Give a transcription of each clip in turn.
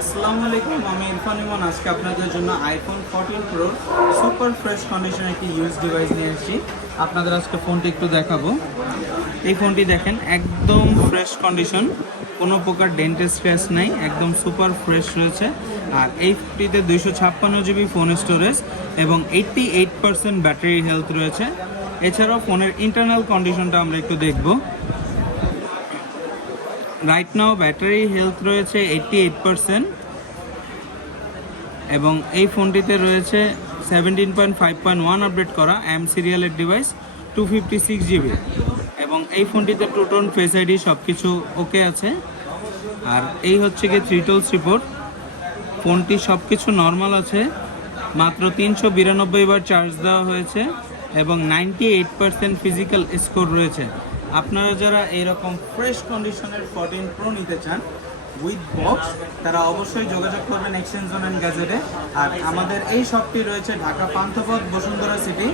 আসসালামু আলাইকুম, আমি ইরফান ইমন। আজকে আপনাদের জন্য আইফোন 14 প্রো সুপার ফ্রেশ কন্ডিশনে একটি ইউজ ডিভাইস নিয়ে এসেছি। আপনাদের আজকে ফোনটি একটু দেখাবো। এই ফোনটি দেখেন, একদম ফ্রেশ কন্ডিশন, কোনো প্রকার ডেন্টের স্ক্র্যাচ নাই, একদম সুপার ফ্রেশ রয়েছে। আর এই ফোনটিতে 256 জিবি ফোন স্টোরেজ এবং 88% ব্যাটারি হেলথ রয়েছে। এছাড়াও ফোনের ইন্টারনাল কন্ডিশনটা আমরা একটু দেখব। রাইট নাও ব্যাটারি হেলথ রয়েছে 88% এবং এই ফোনটিতে রয়েছে 17.5.1 আপডেট করা এম সিরিয়ালের ডিভাইস, 256 জিবি এবং এই ফোনটিতে টুটোন ফেস আইডি সব কিছু ওকে আছে। আর এই হচ্ছে গিয়ে 3 টুলস রিপোর্ট। ফোনটি সব কিছু নর্মাল আছে, মাত্র 392 বার চার্জ দেওয়া হয়েছে এবং 98% ফিজিক্যাল স্কোর রয়েছে। আপনারা যারা এইরকম ফ্রেশ কন্ডিশনের 14 প্রো নিতে চান উইথ বক্স, তারা অবশ্যই যোগাযোগ করবেন এক্সচেঞ্জ জোন অ্যান্ড গ্যাজেটে। আর আমাদের এই শপটি রয়েছে Dhaka Panthapath, Bashundhara city,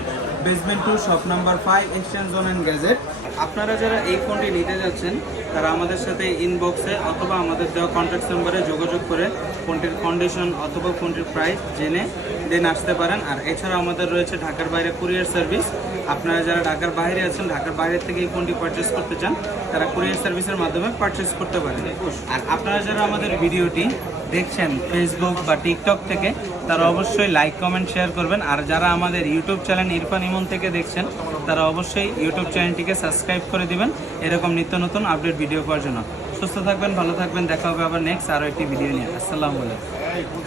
basement 2, shop number 5, exchange zone and gadget. আপনারা যারা এই ফোনটি নিতে যাচ্ছেন তারা আমাদের সাথে ইনবক্সে অথবা আমাদের দেওয়া কন্ট্যাক্ট নাম্বারে যোগাযোগ করে ফোনটির কন্ডিশন অথবা ফোনটির প্রাইস জেনে দেন আসতে পারেন। আর এছাড়া আমাদের রয়েছে ঢাকার বাইরে কুরিয়ার সার্ভিস। আপনারা যারা ঢাকার বাইরে আছেন, ঢাকার বাইরে থেকে এই ফোনটি পারচেস করতে চান, তারা কুরিয়ার সার্ভিসের মাধ্যমে পারচেস করতে পারেন। আর আপনারা যারা আমাদের ভিডিওটি দেখছেন ফেসবুক বা টিকটক থেকে, তারা অবশ্যই লাইক, কমেন্ট, শেয়ার করবেন। আর যারা আমাদের ইউটিউব চ্যানেল ইরফান ইমন থেকে দেখছেন, তারা অবশ্যই ইউটিউব চ্যানেলটিকে সাবস্ক্রাইব করে দিবেন এরকম নিত্য নতুন আপডেট ভিডিও পাওয়ার জন্য। সুস্থ থাকবেন, ভালো থাকবেন, দেখা হবে আবার নেক্সট আরও একটি ভিডিও নিয়ে। আসসালামু আলাইকুম।